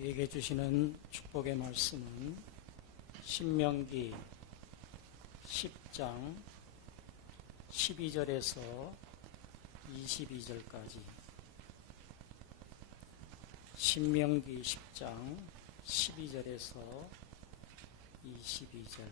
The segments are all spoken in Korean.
우리에게 주시는 축복의 말씀은 신명기 10장 12절에서 22절까지. 신명기 10장 12절에서 22절.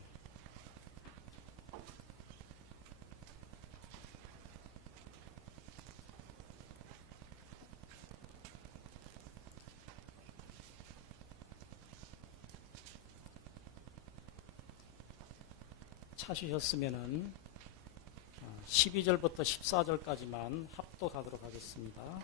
찾으셨으면은 12절부터 14절까지만 합독하도록 하겠습니다.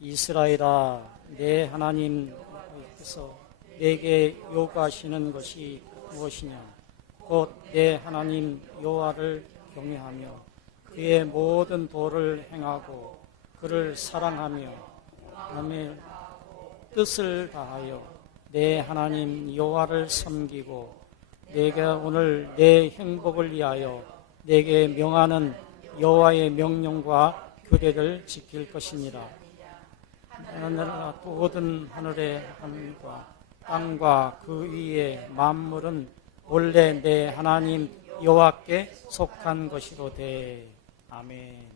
이스라엘아, 내 하나님께서 내게 요구하시는 것이 무엇이냐? 곧 내 하나님 여호와를 경외하며 그의 모든 도를 행하고 그를 사랑하며 남의 뜻을 다하여 내 하나님 여호와를 섬기고 내가 오늘 내 행복을 위하여 내게 명하는 여호와의 명령과 규례를 지킬 것이니라. 모든 하늘의 하늘과 땅과 그 위의 만물은 원래 내 하나님 여호와께 속한 것이로되. 아멘.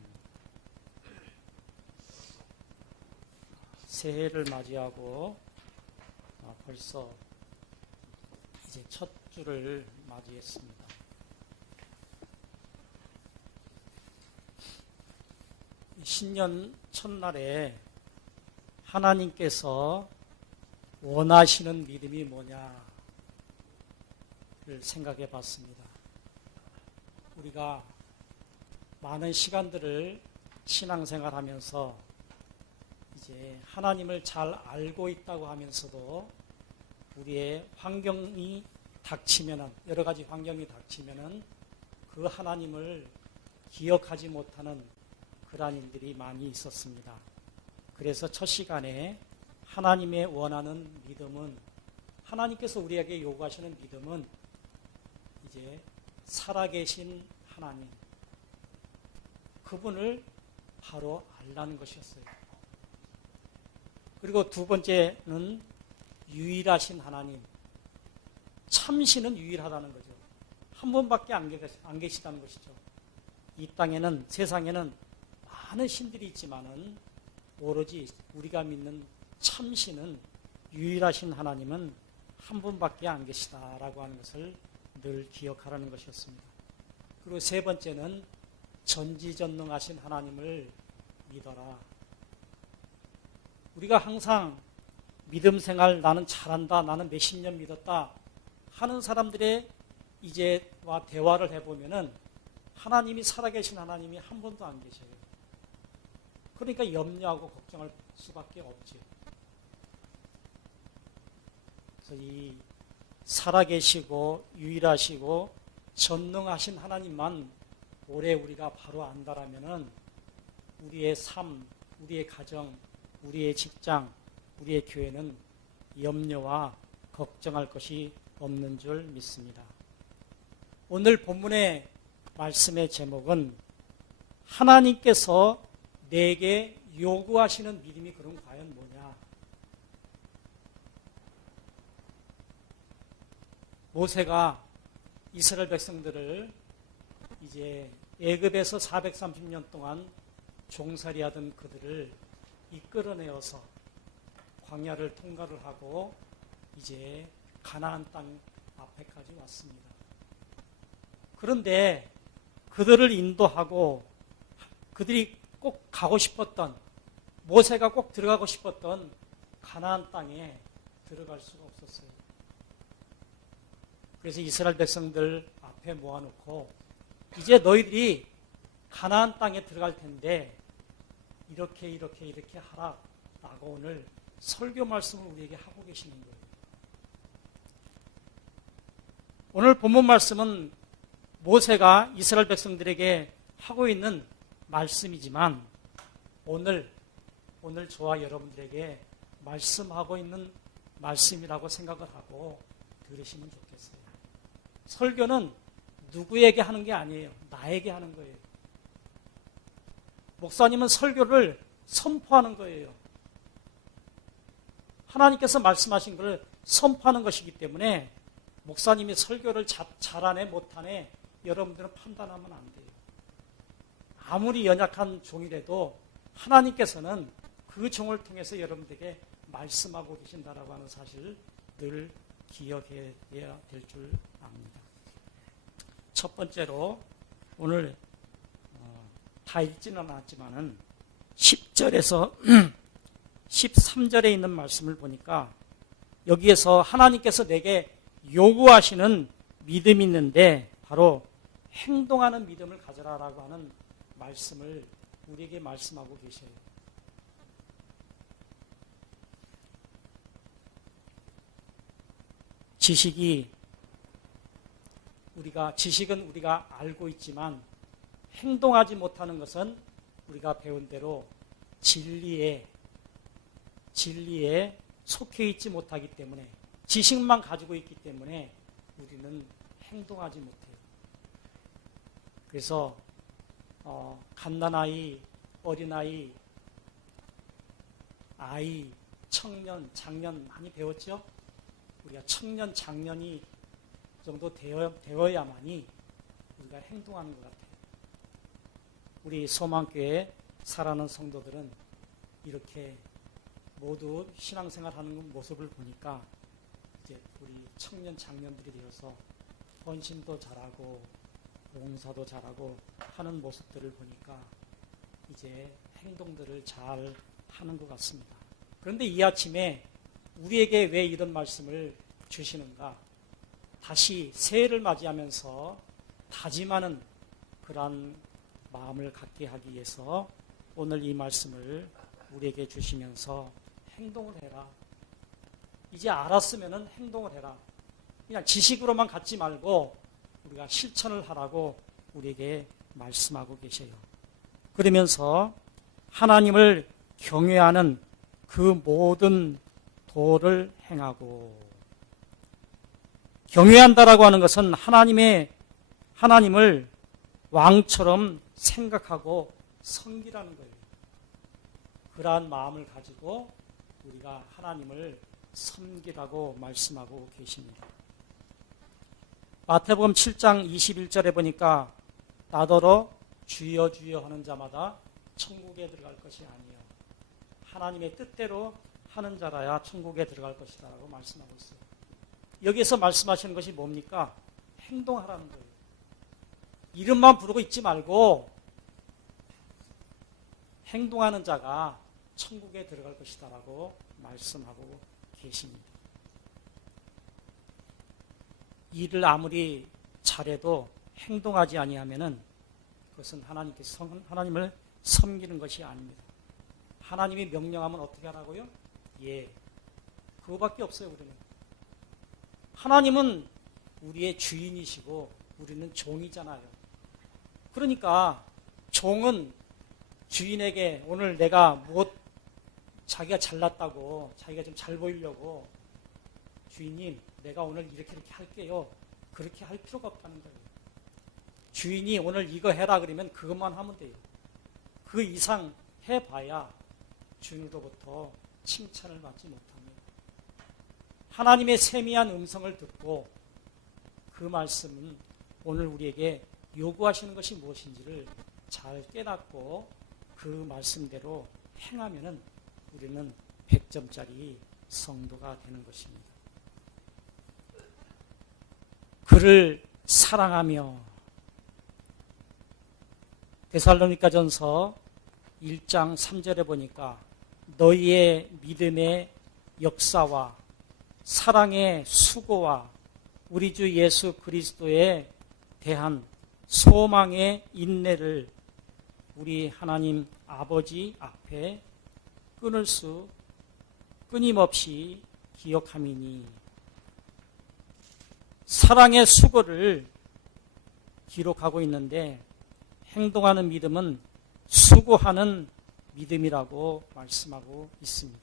새해를 맞이하고 벌써 이제 첫 주를 맞이했습니다. 신년 첫날에 하나님께서 원하시는 믿음이 뭐냐를 생각해 봤습니다. 우리가 많은 시간들을 신앙생활 하면서 이제 하나님을 잘 알고 있다고 하면서도 우리의 환경이 닥치면은, 여러 가지 환경이 닥치면은 그 하나님을 기억하지 못하는 그러한 일들이 많이 있었습니다. 그래서 첫 시간에 하나님의 원하는 믿음은, 하나님께서 우리에게 요구하시는 믿음은 이제 살아계신 하나님, 그분을 바로 알라는 것이었어요. 그리고 두 번째는 유일하신 하나님, 참신은 유일하다는 거죠. 한 분밖에 안 계시다는 것이죠. 이 땅에는, 세상에는 많은 신들이 있지만은 오로지 우리가 믿는 참신은, 유일하신 하나님은 한 분밖에 안 계시다라고 하는 것을 늘 기억하라는 것이었습니다. 그리고 세 번째는 전지전능하신 하나님을 믿어라. 우리가 항상 믿음 생활, 나는 잘한다, 나는 몇십 년 믿었다 하는 사람들의 이제와 대화를 해보면은 하나님이, 살아계신 하나님이 한 번도 안 계셔요. 그러니까 염려하고 걱정할 수밖에 없죠. 그래서 이 살아계시고 유일하시고 전능하신 하나님만 오래 우리가 바로 안다라면은 우리의 삶, 우리의 가정, 우리의 직장, 우리의 교회는 염려와 걱정할 것이 없는 줄 믿습니다. 오늘 본문의 말씀의 제목은 하나님께서 내게 요구하시는 믿음이 그럼 과연 뭐냐? 모세가 이스라엘 백성들을 이제 애굽에서 430년 동안 종살이하던 그들을 이끌어내어서 광야를 통과를 하고 이제 가나안 땅 앞에까지 왔습니다. 그런데 그들을 인도하고 그들이 꼭 가고 싶었던, 모세가 꼭 들어가고 싶었던 가나안 땅에 들어갈 수가 없었어요. 그래서 이스라엘 백성들 앞에 모아놓고 이제 너희들이 가나안 땅에 들어갈 텐데 이렇게 하라 라고 오늘 설교 말씀을 우리에게 하고 계시는 거예요. 오늘 본문 말씀은 모세가 이스라엘 백성들에게 하고 있는 말씀이지만 오늘 저와 여러분들에게 말씀하고 있는 말씀이라고 생각을 하고 들으시면 좋겠어요. 설교는 누구에게 하는 게 아니에요. 나에게 하는 거예요. 목사님은 설교를 선포하는 거예요. 하나님께서 말씀하신 것을 선포하는 것이기 때문에 목사님이 설교를 잘하네 못하네 여러분들은 판단하면 안 돼요. 아무리 연약한 종이라도 하나님께서는 그 종을 통해서 여러분들에게 말씀하고 계신다라고 하는 사실을 늘 기억해야 될 줄 압니다. 첫 번째로 오늘 다 읽지는 않았지만은 10절에서 13절에 있는 말씀을 보니까 여기에서 하나님께서 내게 요구하시는 믿음이 있는데 바로 행동하는 믿음을 가져라라고 하는 말씀을 우리에게 말씀하고 계셔요. 지식은 우리가 알고 있지만 행동하지 못하는 것은 우리가 배운 대로 진리에 속해 있지 못하기 때문에 지식만 가지고 있기 때문에 우리는 행동하지 못해요. 그래서 갓난아이, 어린아이, 아이, 청년, 장년 많이 배웠죠? 우리가 청년, 장년이 정도 되어야만이 우리가 행동하는 것 같아요. 우리 소망교회 살아가는 성도들은 이렇게 모두 신앙생활하는 모습을 보니까 이제 우리 청년, 장년들이 되어서 헌신도 잘하고 봉사도 잘하고 하는 모습들을 보니까 이제 행동들을 잘 하는 것 같습니다. 그런데 이 아침에 우리에게 왜 이런 말씀을 주시는가? 다시 새해를 맞이하면서 다짐하는 그러한 마음을 갖게 하기 위해서 오늘 이 말씀을 우리에게 주시면서 행동을 해라. 이제 알았으면 행동을 해라. 그냥 지식으로만 갖지 말고 우리가 실천을 하라고 우리에게 말씀하고 계세요. 그러면서 하나님을 경외하는 그 모든 도를 행하고, 경외한다라고 하는 것은 하나님을 왕처럼 생각하고 섬기라는 거예요. 그러한 마음을 가지고 우리가 하나님을 섬기라고 말씀하고 계십니다. 마태복음 7장 21절에 보니까 나더러 주여 주여 하는 자마다 천국에 들어갈 것이 아니요 하나님의 뜻대로 하는 자라야 천국에 들어갈 것이다 라고 말씀하고 있어요. 여기에서 말씀하시는 것이 뭡니까? 행동하라는 거예요. 이름만 부르고 있지 말고 행동하는 자가 천국에 들어갈 것이다 라고 말씀하고 계십니다. 일을 아무리 잘해도 행동하지 아니하면은 그것은 하나님을 섬기는 것이 아닙니다. 하나님이 명령하면 어떻게 하라고요? 예. 그거밖에 없어요, 우리는. 하나님은 우리의 주인이시고 우리는 종이잖아요. 그러니까 종은 주인에게 오늘 내가 자기가 잘났다고 자기가 좀 잘 보이려고 주인님 내가 오늘 이렇게 할게요. 그렇게 할 필요가 없다는 거예요. 주인이 오늘 이거 해라 그러면 그것만 하면 돼요. 그 이상 해봐야 주인으로부터 칭찬을 받지 못합니다. 하나님의 세미한 음성을 듣고 그 말씀은 오늘 우리에게 요구하시는 것이 무엇인지를 잘 깨닫고 그 말씀대로 행하면은 우리는 100점짜리 성도가 되는 것입니다. 그를 사랑하며 데살로니가전서 1장 3절에 보니까 너희의 믿음의 역사와 사랑의 수고와 우리 주 예수 그리스도에 대한 소망의 인내를 우리 하나님 아버지 앞에 끊임없이 기억함이니 사랑의 수고를 기록하고 있는데 행동하는 믿음은 수고하는 믿음이라고 말씀하고 있습니다.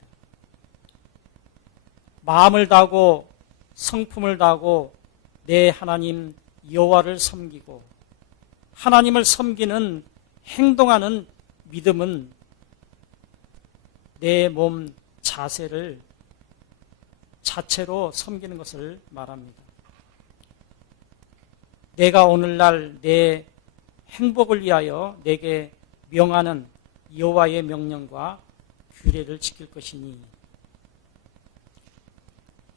마음을 다하고 성품을 다하고 내 하나님 여호와를 섬기고 하나님을 섬기는 행동하는 믿음은 내 몸 자세를 자체로 섬기는 것을 말합니다. 내가 오늘날 내 행복을 위하여 내게 명하는 여호와의 명령과 규례를 지킬 것이니,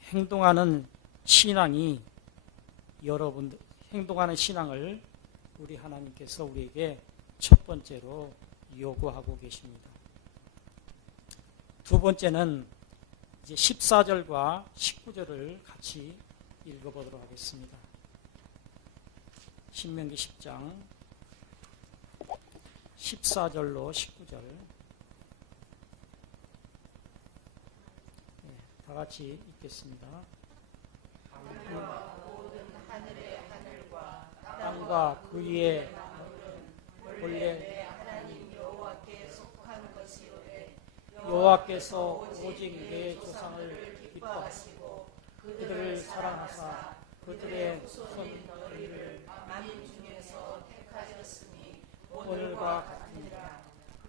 행동하는 신앙이 여러분들 행동하는 신앙을 우리 하나님께서 우리에게 첫 번째로 요구하고 계십니다. 두 번째는 이제 14절과 19절을 같이 읽어보도록 하겠습니다. 신명기 10장 14절로 19절 다 같이 읽겠습니다. 땅과 그 위에 본래 여호와께서 오직 내 조상을 기뻐하시고 그들을 사랑하사 그들의 후손들을 만민 중에서 택하셨으니 오늘과 같으니라.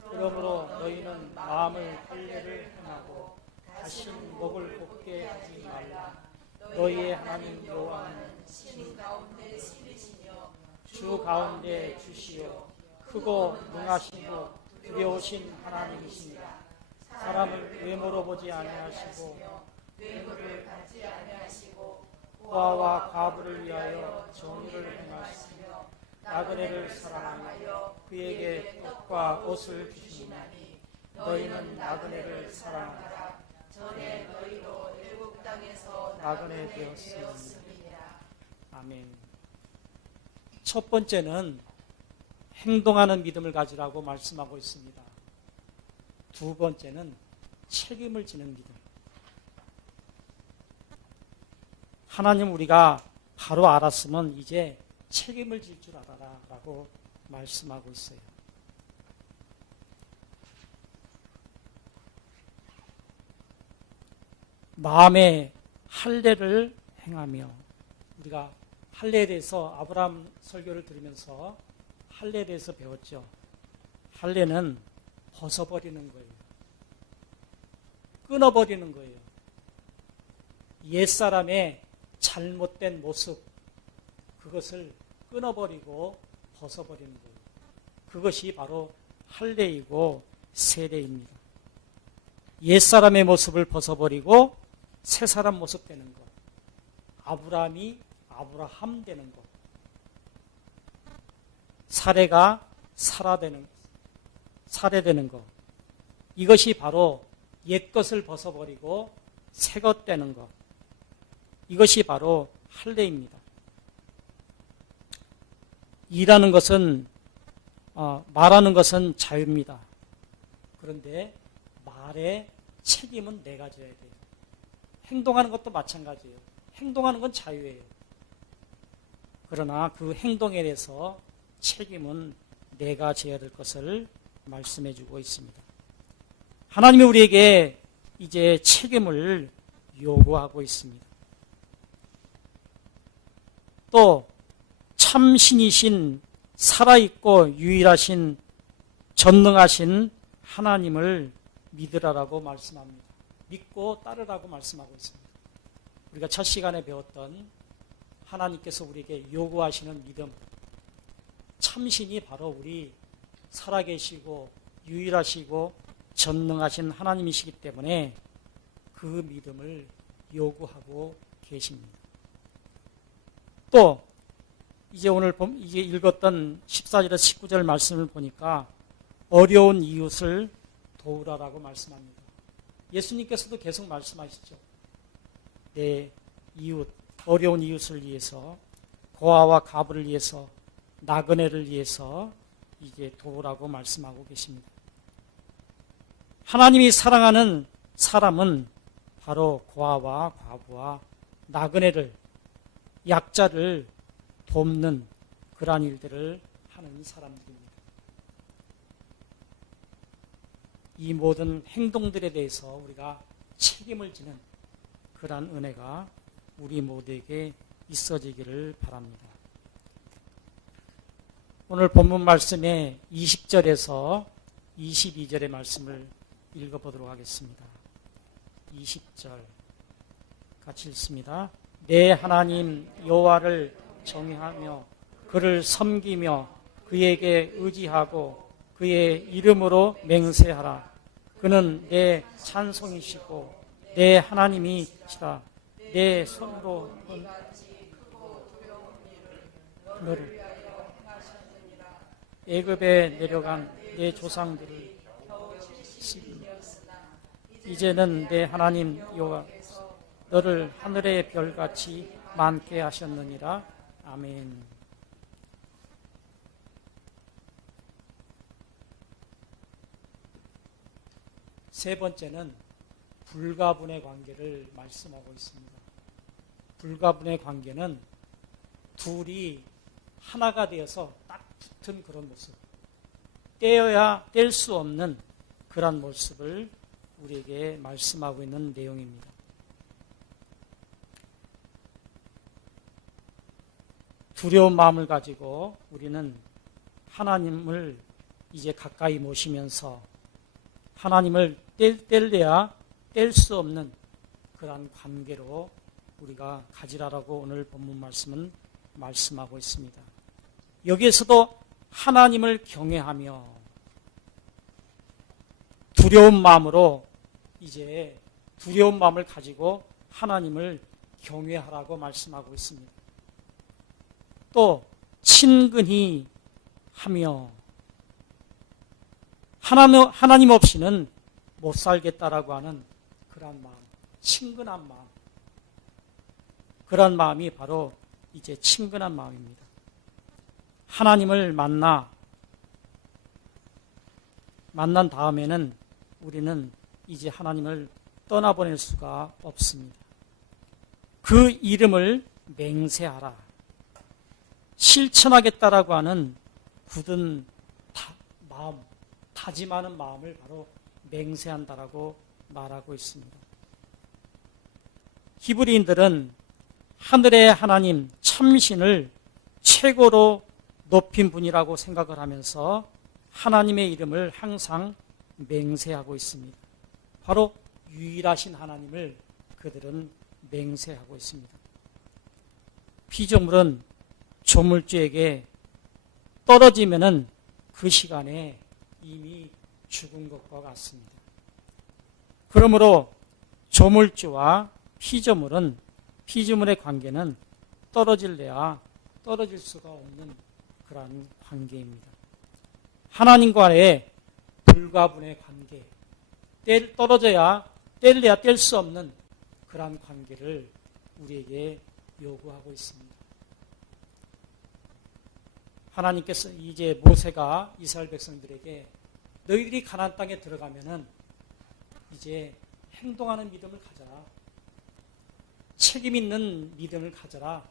그러므로 너희는 마음을 할례를 행하고 다신 목을 곱게 하지 말라. 너희의 하나님 여호와는 신 가운데 신이시며 주 가운데 주시요 크고 능하시고 두려우신 하나님이시니라. 사람을 외모로 보지 아니하시고 외모를 갖지 아니하시고 고아와 과부를 위하여 정의를 행하시며 나그네를 사랑하여 그에게 떡과 옷을 주시나니 너희는 나그네를 사랑하라. 전에 너희도 애굽 땅에서 나그네 되었습니다. 아멘. 첫 번째는 행동하는 믿음을 가지라고 말씀하고 있습니다. 두 번째는 책임을 지는 믿음. 하나님 우리가 바로 알았으면 이제 책임을 질 줄 알아라 라고 말씀하고 있어요. 마음의 할례를 행하며, 우리가 할례에 대해서 아브라함 설교를 들으면서 할례에 대해서 배웠죠. 할례는 벗어버리는 거예요. 끊어버리는 거예요. 옛사람의 잘못된 모습, 그것을 끊어버리고 벗어버리는 거예요. 그것이 바로 할례이고 세례입니다. 옛사람의 모습을 벗어버리고 새사람 모습 되는 것. 아브라함이 아브라함 되는 것. 사례가 살해되는 것. 이것이 바로 옛것을 벗어버리고 새것 되는 것. 이것이 바로 할례입니다. 일하는 것은 말하는 것은 자유입니다. 그런데 말의 책임은 내가 져야 돼요. 행동하는 것도 마찬가지예요. 행동하는 건 자유예요. 그러나 그 행동에 대해서 책임은 내가 져야 될 것을 말씀해 주고 있습니다. 하나님이 우리에게 이제 책임을 요구하고 있습니다. 또 참신이신 살아있고 유일하신 전능하신 하나님을 믿으라라고 말씀합니다. 믿고 따르라고 말씀하고 있습니다. 우리가 첫 시간에 배웠던 하나님께서 우리에게 요구하시는 믿음, 참신이 바로 우리 살아계시고 유일하시고 전능하신 하나님이시기 때문에 그 믿음을 요구하고 계십니다. 또 이제 오늘 이제 읽었던 14절에서 19절 말씀을 보니까 어려운 이웃을 도우라라고 말씀합니다. 예수님께서도 계속 말씀하시죠. 내 이웃, 어려운 이웃을 위해서, 고아와 과부를 위해서, 나그네를 위해서 이제 도우라고 말씀하고 계십니다. 하나님이 사랑하는 사람은 바로 고아와 과부와 나그네를, 약자를 돕는 그러한 일들을 하는 사람들입니다. 이 모든 행동들에 대해서 우리가 책임을 지는 그러한 은혜가 우리 모두에게 있어지기를 바랍니다. 오늘 본문 말씀의 20절에서 22절의 말씀을 읽어보도록 하겠습니다. 20절 같이 읽습니다. 내 하나님 여호와를 정의하며 그를 섬기며 그에게 의지하고 그의 이름으로 맹세하라. 그는 내 찬송이시고 내 하나님이시라. 내 손으로 너를 애굽에 내려간 내 조상들을 이제는 내 하나님 여호와 너를 하늘의 별같이 많게 하셨느니라. 아멘. 세 번째는 불가분의 관계를 말씀하고 있습니다. 불가분의 관계는 둘이 하나가 되어서 딱 붙은 그런 모습, 떼어야 뗄 수 없는 그런 모습을 우리에게 말씀하고 있는 내용입니다. 두려운 마음을 가지고 우리는 하나님을 이제 가까이 모시면서 하나님을 뗄래야 뗄 수 없는 그러한 관계로 우리가 가지라라고 오늘 본문 말씀은 말씀하고 있습니다. 여기에서도 하나님을 경외하며 두려운 마음으로 이제 두려운 마음을 가지고 하나님을 경외하라고 말씀하고 있습니다. 또 친근히 하며 하나님 없이는 못 살겠다라고 하는 그런 마음, 친근한 마음, 그런 마음이 바로 이제 친근한 마음입니다. 하나님을 만난 다음에는 우리는 이제 하나님을 떠나보낼 수가 없습니다. 그 이름을 맹세하라. 실천하겠다라고 하는 굳은 마음, 다짐하는 마음을 바로 맹세한다라고 말하고 있습니다. 히브리인들은 하늘의 하나님 참신을 최고로 높인 분이라고 생각을 하면서 하나님의 이름을 항상 맹세하고 있습니다. 바로 유일하신 하나님을 그들은 맹세하고 있습니다. 피조물은 조물주에게 떨어지면은 그 시간에 이미 죽은 것과 같습니다. 그러므로 조물주와 피조물의 관계는 떨어질래야 떨어질 수가 없는 그러한 관계입니다. 하나님과의 불가분의 관계, 떨어져야 뗄래야 뗄 수 없는 그러한 관계를 우리에게 요구하고 있습니다. 하나님께서 이제 모세가 이스라엘 백성들에게 너희들이 가나안 땅에 들어가면은 이제 행동하는 믿음을 가져라. 책임 있는 믿음을 가져라.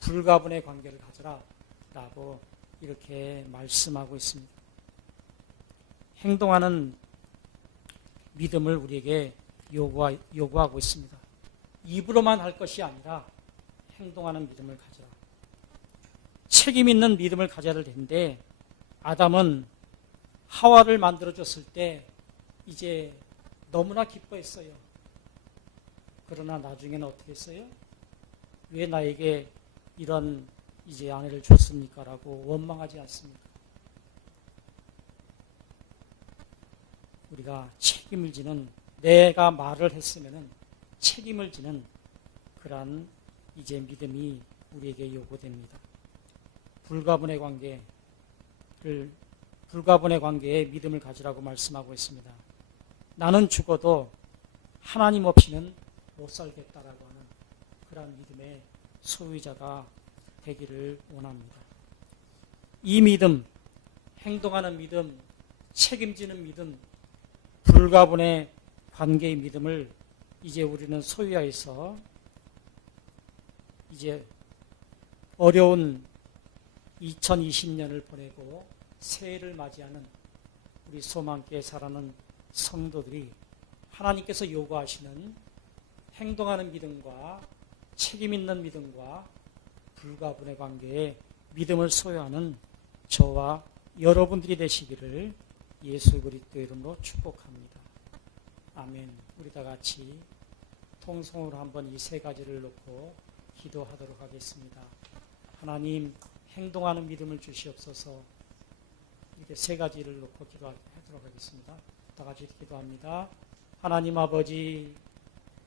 불가분의 관계를 가져라. 라고 이렇게 말씀하고 있습니다. 행동하는 믿음을 우리에게 요구하고 있습니다. 입으로만 할 것이 아니라 행동하는 믿음을 가져라. 책임 있는 믿음을 가져야 될 텐데 아담은 하와를 만들어줬을 때 이제 너무나 기뻐했어요. 그러나 나중에는 어떻게 했어요? 왜 나에게 이런 이제 아내를 줬습니까? 라고 원망하지 않습니까? 우리가 책임을 지는, 내가 말을 했으면은 책임을 지는 그러한 이제 믿음이 우리에게 요구됩니다. 불가분의 관계에 믿음을 가지라고 말씀하고 있습니다. 나는 죽어도 하나님 없이는 못 살겠다라고 하는 그러한 믿음의 소유자가 되기를 원합니다. 이 믿음, 행동하는 믿음, 책임지는 믿음, 불가분의 관계의 믿음을 이제 우리는 소유하여서 이제 어려운 2020년을 보내고 새해를 맞이하는 우리 소망교회 살아가는 성도들이 하나님께서 요구하시는 행동하는 믿음과 책임 있는 믿음과 불가분의 관계에 믿음을 소유하는 저와 여러분들이 되시기를 예수 그리스도 이름으로 축복합니다. 아멘. 우리 다 같이 통성으로 한번 이 세 가지를 놓고 기도하도록 하겠습니다. 하나님, 행동하는 믿음을 주시옵소서. 이렇게 세 가지를 놓고 기도하도록 하겠습니다. 다 같이 기도합니다. 하나님 아버지,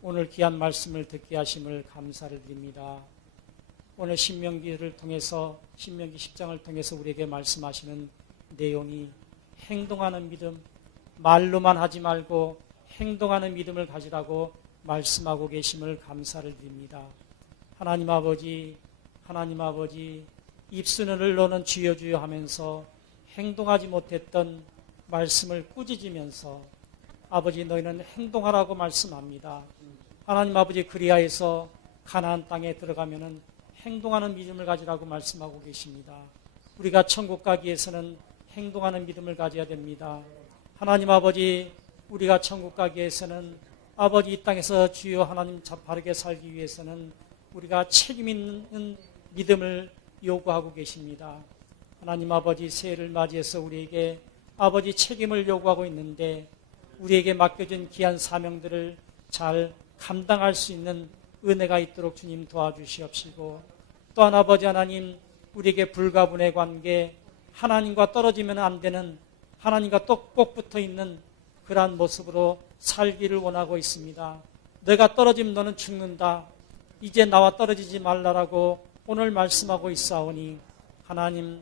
오늘 귀한 말씀을 듣게 하심을 감사를 드립니다. 오늘 신명기를 통해서, 신명기 10장을 통해서 우리에게 말씀하시는 내용이 행동하는 믿음, 말로만 하지 말고 행동하는 믿음을 가지라고 말씀하고 계심을 감사를 드립니다. 하나님 아버지, 입술을 너는 주여 주여 하면서 행동하지 못했던 말씀을 꾸짖으면서 아버지 너희는 행동하라고 말씀합니다. 하나님 아버지, 그리하여서 가나안 땅에 들어가면은 행동하는 믿음을 가지라고 말씀하고 계십니다. 우리가 천국 가기 위해서는 행동하는 믿음을 가져야 됩니다. 하나님 아버지, 우리가 천국 가기 위해서는 아버지 이 땅에서 주여 하나님 바르게 살기 위해서는 우리가 책임 있는 믿음을 요구하고 계십니다. 하나님 아버지, 새해를 맞이해서 우리에게 아버지 책임을 요구하고 있는데 우리에게 맡겨진 귀한 사명들을 잘 감당할 수 있는 은혜가 있도록 주님 도와주시옵시고, 또한 아버지 하나님, 우리에게 불가분의 관계, 하나님과 떨어지면 안 되는, 하나님과 꼭 붙어 있는 그러한 모습으로 살기를 원하고 있습니다. 내가 떨어지면 너는 죽는다. 이제 나와 떨어지지 말라라고 오늘 말씀하고 있사오니 하나님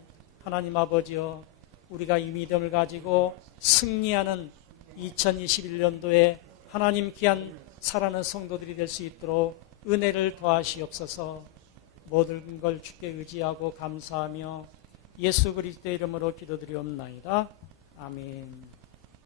아버지여, 우리가 이 믿음을 가지고 승리하는 2021년도에 하나님 귀한 살아가는 성도들이 될 수 있도록 은혜를 더하시옵소서. 모든 걸 주께 의지하고 감사하며 예수 그리스도의 이름으로 기도드리옵나이다. 아멘.